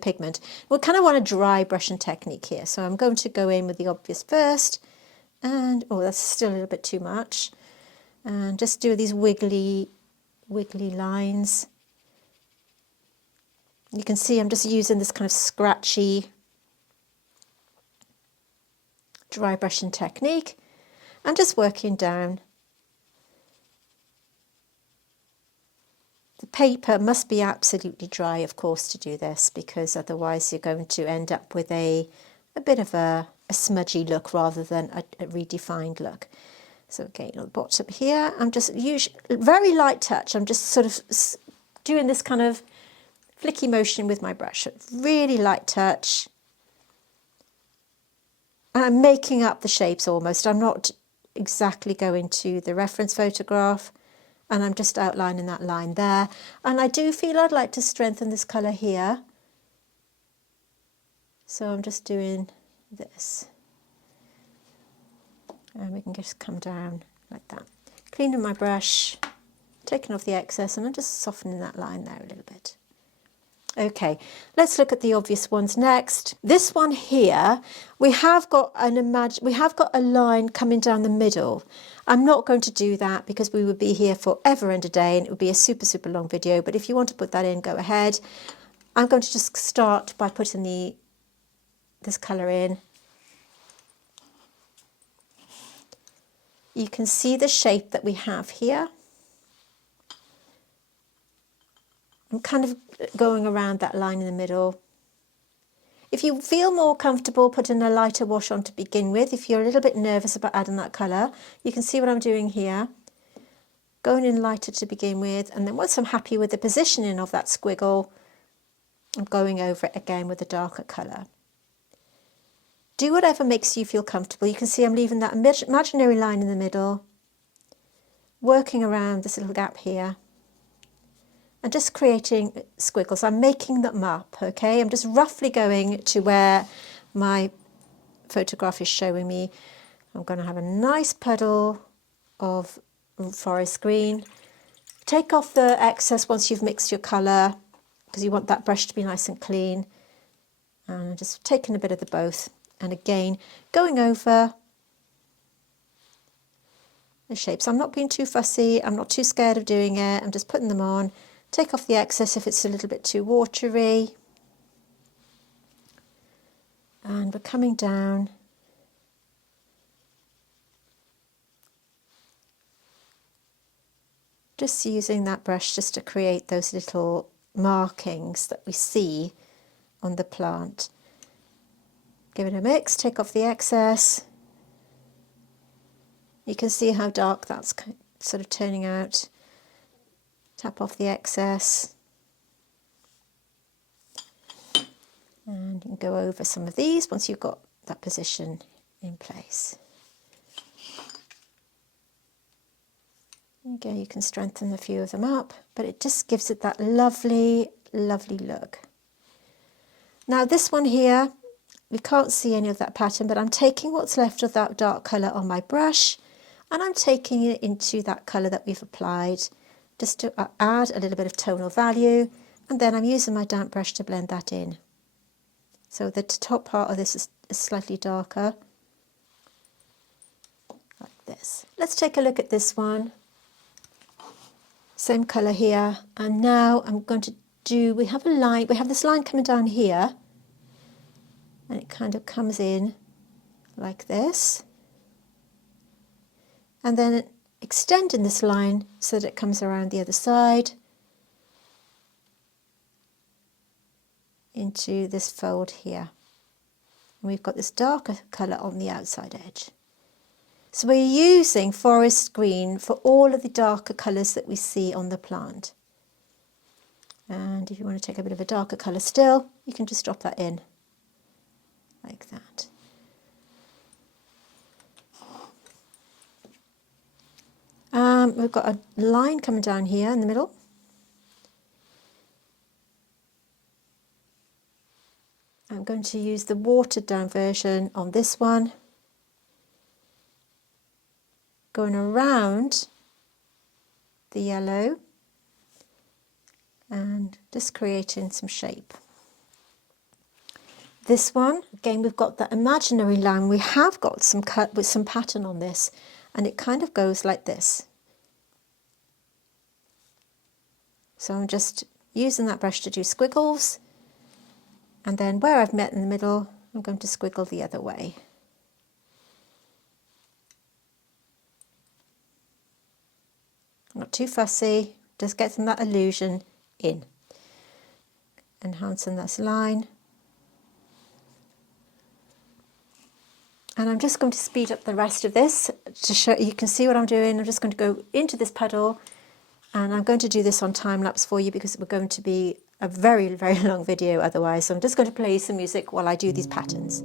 pigment. We kind of want a dry brushing technique here. So I'm going to go in with the obvious first. And, oh, that's still a little bit too much. And just do these wiggly lines. You can see I'm just using this kind of scratchy dry brushing technique and just working down. The paper must be absolutely dry, of course, to do this, because otherwise you're going to end up with a bit of a smudgy look rather than a redefined look. So again, on the bottom here, I'm just very light touch. I'm just sort of doing this kind of flicky motion with my brush. Really light touch. And I'm making up the shapes almost. I'm not exactly going to the reference photograph, and I'm just outlining that line there. And I do feel I'd like to strengthen this colour here. So I'm just doing this. And we can just come down like that. Cleaning my brush, taking off the excess, and I'm just softening that line there a little bit. Okay, let's look at the obvious ones next. This one here, we have got a line coming down the middle. I'm not going to do that because we would be here forever and a day, and it would be a super long video. But if you want to put that in, go ahead. I'm going to just start by putting this colour in. You can see the shape that we have here. I'm kind of going around that line in the middle. If you feel more comfortable putting a lighter wash on to begin with, if you're a little bit nervous about adding that colour, you can see what I'm doing here. Going in lighter to begin with, and then once I'm happy with the positioning of that squiggle, I'm going over it again with a darker colour. Do whatever makes you feel comfortable. You can see I'm leaving that imaginary line in the middle, working around this little gap here, and just creating squiggles. I'm making them up, okay? I'm just roughly going to where my photograph is showing me. I'm going to have a nice puddle of forest green. Take off the excess once you've mixed your colour, because you want that brush to be nice and clean. And just taking a bit of the both. And again, going over the shapes. I'm not being too fussy, I'm not too scared of doing it, I'm just putting them on. Take off the excess if it's a little bit too watery. And we're coming down. Just using that brush just to create those little markings that we see on the plant. Give it a mix, take off the excess. You can see how dark that's sort of turning out. Tap off the excess. And you can go over some of these once you've got that position in place. Again, you can strengthen a few of them up, but it just gives it that lovely, lovely look. Now this one here, we can't see any of that pattern, but I'm taking what's left of that dark colour on my brush and I'm taking it into that colour that we've applied just to add a little bit of tonal value, and then I'm using my damp brush to blend that in. So the top part of this is slightly darker, like this. Let's take a look at this one. Same colour here, and now I'm going to do, we have this line coming down here, and it kind of comes in like this, and then extending this line so that it comes around the other side into this fold here. And we've got this darker colour on the outside edge. So we're using forest green for all of the darker colours that we see on the plant. And if you want to take a bit of a darker colour still, you can just drop that in, like that. We've got a line coming down here in the middle. I'm going to use the watered down version on this one, going around the yellow and just creating some shape. This one, again, we've got that imaginary line. We have got some cut with some pattern on this, and it kind of goes like this. So I'm just using that brush to do squiggles, and then where I've met in the middle, I'm going to squiggle the other way. Not too fussy, just getting that illusion in. Enhancing this line. And I'm just going to speed up the rest of this to show you can see what I'm doing. I'm just going to go into this puddle, and I'm going to do this on time lapse for you because we're going to be a very, very long video otherwise. So I'm just going to play some music while I do these patterns.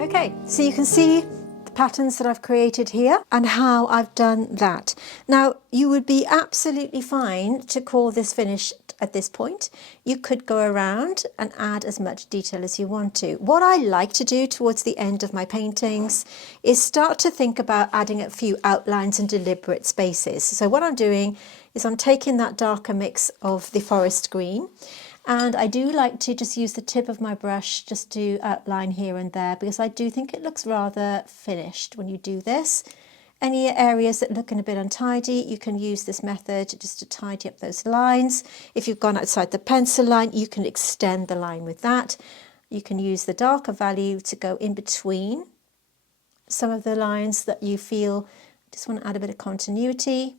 Okay, so you can see the patterns that I've created here and how I've done that. Now, you would be absolutely fine to call this finished at this point. You could go around and add as much detail as you want to. What I like to do towards the end of my paintings is start to think about adding a few outlines and deliberate spaces. So what I'm doing is I'm taking that darker mix of the forest green, and I do like to just use the tip of my brush just to outline here and there, because I do think it looks rather finished when you do this. Any areas that look a bit untidy, you can use this method just to tidy up those lines. If you've gone outside the pencil line, you can extend the line with that. You can use the darker value to go in between some of the lines that you feel just want to add a bit of continuity.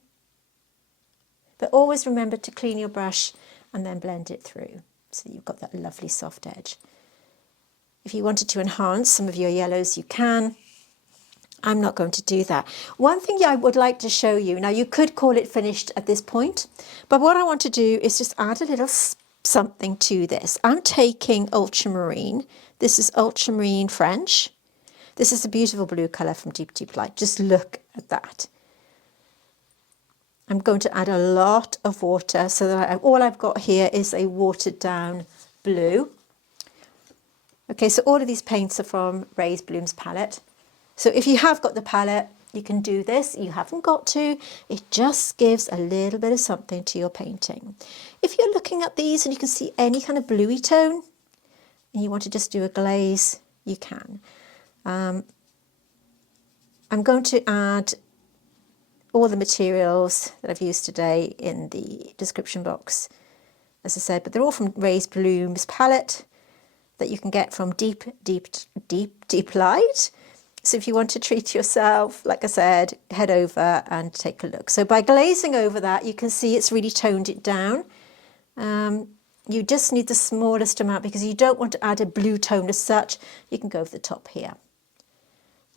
But always remember to clean your brush and then blend it through so that you've got that lovely soft edge. If you wanted to enhance some of your yellows, you can. I'm not going to do that. One thing I would like to show you, now you could call it finished at this point, but what I want to do is just add a little something to this. I'm taking ultramarine. This is ultramarine French. This is a beautiful blue colour from Deep Deep Light. Just look at that. I'm going to add a lot of water so that all I've got here is a watered down blue. Okay, so all of these paints are from Ray's Blooms palette. So if you have got the palette, you can do this. You haven't got to. It just gives a little bit of something to your painting. If you're looking at these and you can see any kind of bluey tone and you want to just do a glaze, you can. I'm going to add all the materials that I've used today in the description box, as I said, but they're all from Ray's Blooms palette that you can get from Deep Light. So if you want to treat yourself, like I said, head over and take a look. So by glazing over that, you can see it's really toned it down. You just need the smallest amount because you don't want to add a blue tone as such. You can go over the top here.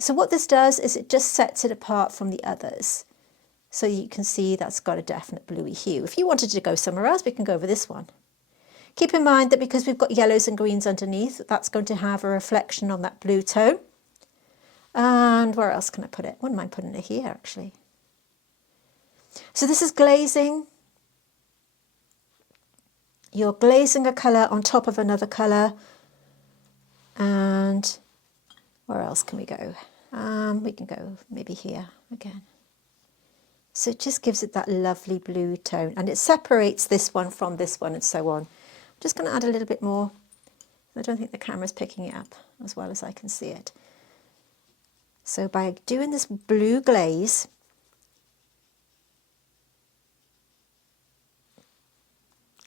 So what this does is it just sets it apart from the others. So you can see that's got a definite bluey hue. If you wanted to go somewhere else, we can go over this one. Keep in mind that because we've got yellows and greens underneath, that's going to have a reflection on that blue tone. And where else can I put it? Wouldn't mind putting it here, actually. So this is glazing. You're glazing a colour on top of another colour. And where else can we go? We can go maybe here again. So it just gives it that lovely blue tone, and it separates this one from this one and so on. I'm just going to add a little bit more. I don't think the camera's picking it up as well as I can see it. So by doing this blue glaze,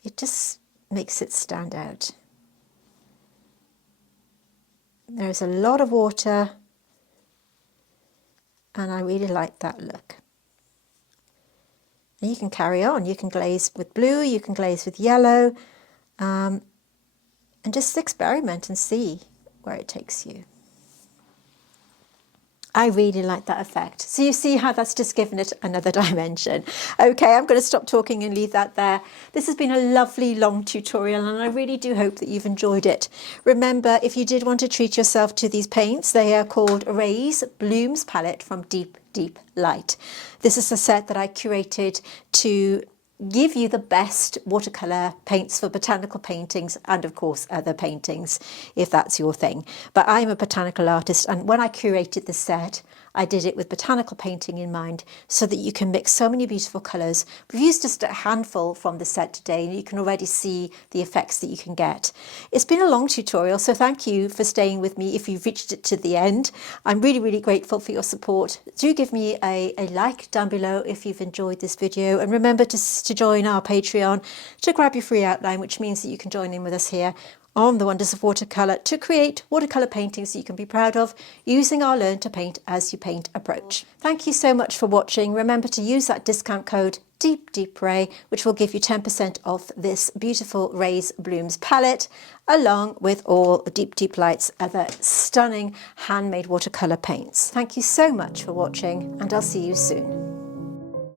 it just makes it stand out. There's a lot of water, and I really like that look. And you can carry on. You can glaze with blue, you can glaze with yellow, and just experiment and see where it takes you. I really like that effect. So you see how that's just given it another dimension. Okay, I'm going to stop talking and leave that there. This has been a lovely long tutorial and I really do hope that you've enjoyed it. Remember, if you did want to treat yourself to these paints, they are called Ray's Blooms palette from Deep Light. This is a set that I curated to give you the best watercolour paints for botanical paintings and of course other paintings if that's your thing. But I'm a botanical artist, and when I curated this set I did it with botanical painting in mind so that you can mix so many beautiful colours. We've used just a handful from the set today and you can already see the effects that you can get. It's been a long tutorial, so thank you for staying with me if you've reached it to the end. I'm really grateful for your support. Do give me a like down below if you've enjoyed this video, and remember to join our Patreon to grab your free outline, which means that you can join in with us here on the Wonders of Watercolour to create watercolour paintings that you can be proud of using our Learn to Paint as you paint approach. Thank you so much for watching. Remember to use that discount code Ray, which will give you 10% off this beautiful Ray's Blooms palette, along with all Deep Light's other stunning handmade watercolour paints. Thank you so much for watching, and I'll see you soon.